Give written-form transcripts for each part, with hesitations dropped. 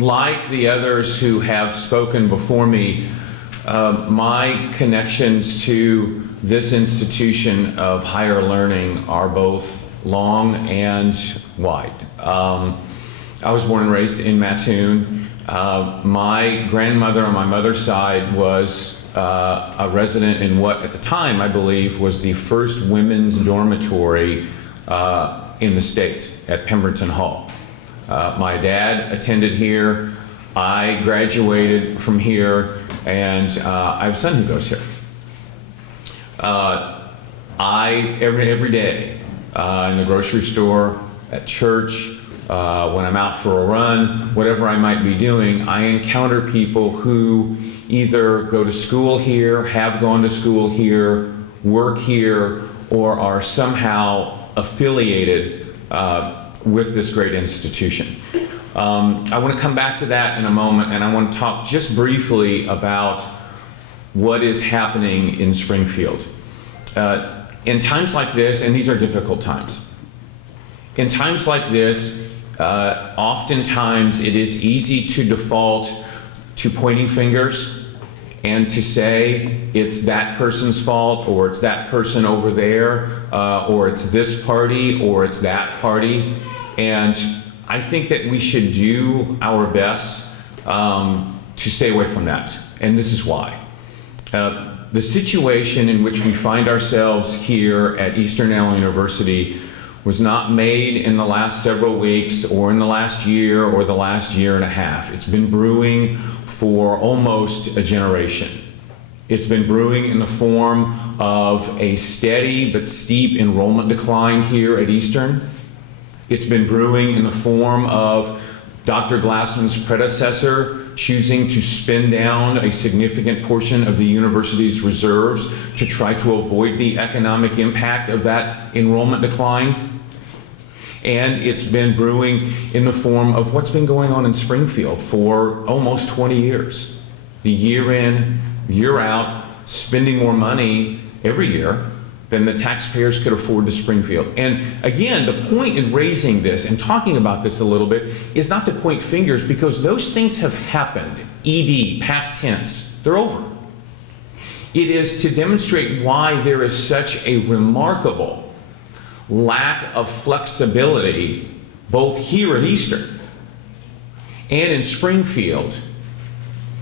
like the others who have spoken before me, my connections to this institution of higher learning are both long and wide. I was born and raised in Mattoon. My grandmother on my mother's side was a resident in what at the time I believe was the first women's dormitory in the state at Pemberton Hall. My dad attended here. I graduated from here, and I have a son who goes here. Every day in the grocery store, at church, when I'm out for a run, whatever I might be doing, I encounter people who either go to school here, have gone to school here, work here, or are somehow affiliated with this great institution. I want to come back to that in a moment, and I want to talk just briefly about what is happening in Springfield. In times like this, and these are difficult times, in times like this, oftentimes it is easy to default to pointing fingers and to say it's that person's fault, or it's that person over there, or it's this party, or it's that party. And I think that we should do our best to stay away from that. And this is why. The situation in which we find ourselves here at Eastern Illinois University was not made in the last several weeks or in the last year or the last year and a half. It's been brewing for almost a generation. It's been brewing in the form of a steady but steep enrollment decline here at Eastern. It's been brewing in the form of Dr. Glassman's predecessor choosing to spend down a significant portion of the university's reserves to try to avoid the economic impact of that enrollment decline. And it's been brewing in the form of what's been going on in Springfield for almost 20 years. The year in, year out, spending more money every year than the taxpayers could afford to Springfield. And again, the point in raising this and talking about this a little bit is not to point fingers, because those things have happened. ED, past tense, they're over. It is to demonstrate why there is such a remarkable lack of flexibility both here at Eastern and in Springfield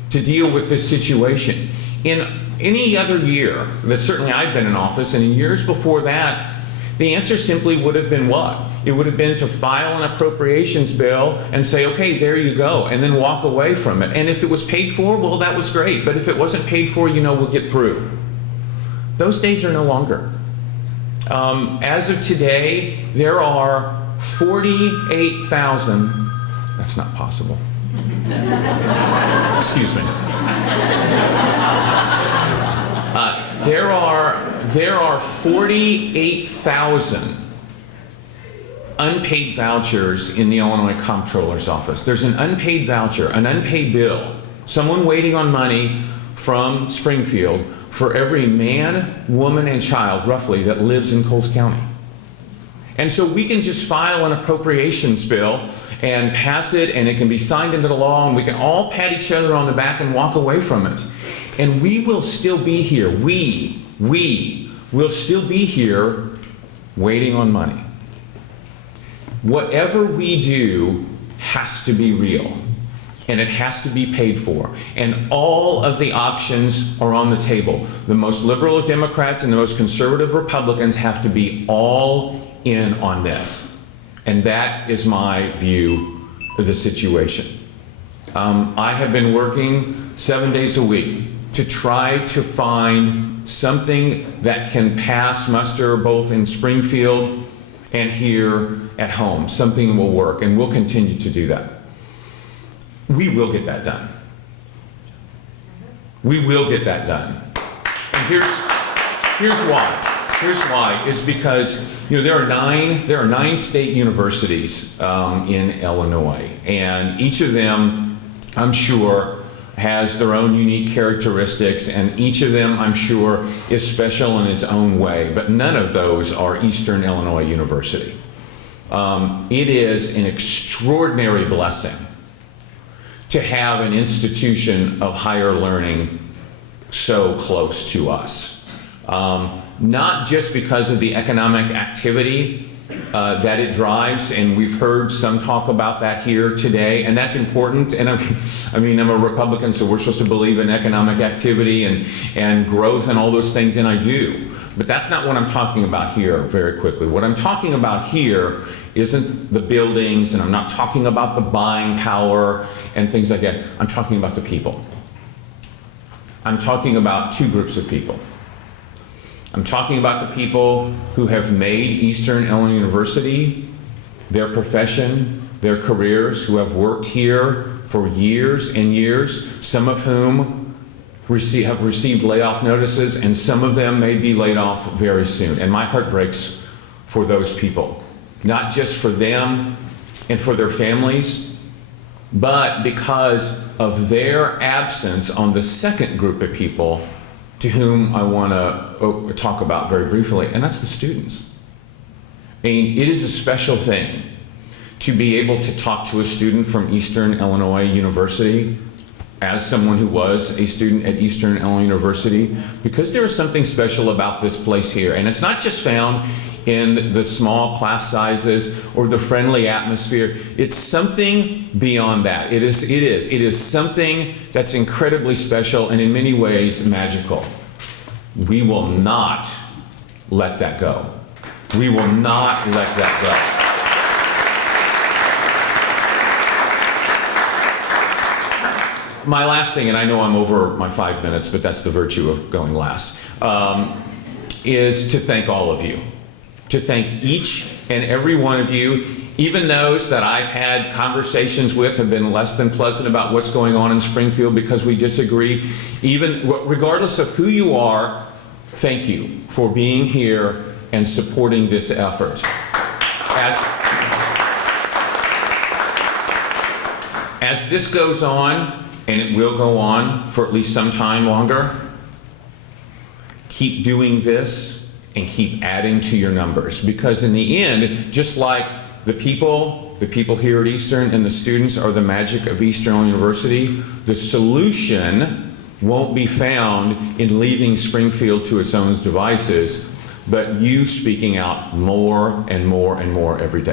to deal with this situation. In any other year that certainly I've been in office, and in years before that, the answer simply would have been what? It would have been to file an appropriations bill and say, okay, there you go, and then walk away from it. And if it was paid for, well, that was great. But if it wasn't paid for, you know, we'll get through. Those days are no longer. As of today, there are 48,000, that's not possible. Excuse me. There are 48,000 unpaid vouchers in the Illinois Comptroller's office. There's an unpaid voucher, an unpaid bill, someone waiting on money from Springfield for every man, woman, and child, roughly, that lives in Coles County. And so we can just file an appropriations bill and pass it, and it can be signed into the law, and we can all pat each other on the back and walk away from it. And we will still be here. We will still be here waiting on money. Whatever we do has to be real, and it has to be paid for. And all of the options are on the table. The most liberal of Democrats and the most conservative Republicans have to be all in on this. And that is my view of the situation. I have been working 7 days a week to try to find something that can pass muster both in Springfield and here at home. Something will work, and we'll continue to do that. We will get that done. We will get that done. And here's why. Here's why, is because, you know, there are nine state universities in Illinois, and each of them, I'm sure, has their own unique characteristics, and each of them, I'm sure, is special in its own way, but none of those are Eastern Illinois University. It is an extraordinary blessing to have an institution of higher learning so close to us. Not just because of the economic activity that it drives, and we've heard some talk about that here today, and that's important. And I'm a Republican, so we're supposed to believe in economic activity and growth and all those things, and I do. But that's not what I'm talking about here very quickly. What I'm talking about here isn't the buildings, and I'm not talking about the buying power and things like that. I'm talking about the people. I'm talking about two groups of people. I'm talking about the people who have made Eastern Illinois University their profession, their careers, who have worked here for years and years, some of whom have received layoff notices, and some of them may be laid off very soon. And my heart breaks for those people, not just for them and for their families, but because of their absence on the second group of people to whom I want to talk about very briefly, and that's the students. I mean, it is a special thing to be able to talk to a student from Eastern Illinois University, as someone who was a student at Eastern Illinois University, because there is something special about this place here. And it's not just found in the small class sizes or the friendly atmosphere. It's something beyond that. It is something that's incredibly special and in many ways magical. We will not let that go. We will not let that go. My last thing, and I know I'm over my 5 minutes, but that's the virtue of going last, is to thank all of you. To thank each and every one of you, even those that I've had conversations with have been less than pleasant about what's going on in Springfield because we disagree. Even regardless of who you are, thank you for being here and supporting this effort. As this goes on, and it will go on for at least some time longer, keep doing this and keep adding to your numbers. Because in the end, just like the people here at Eastern and the students are the magic of Eastern University, the solution won't be found in leaving Springfield to its own devices, but you speaking out more and more and more every day.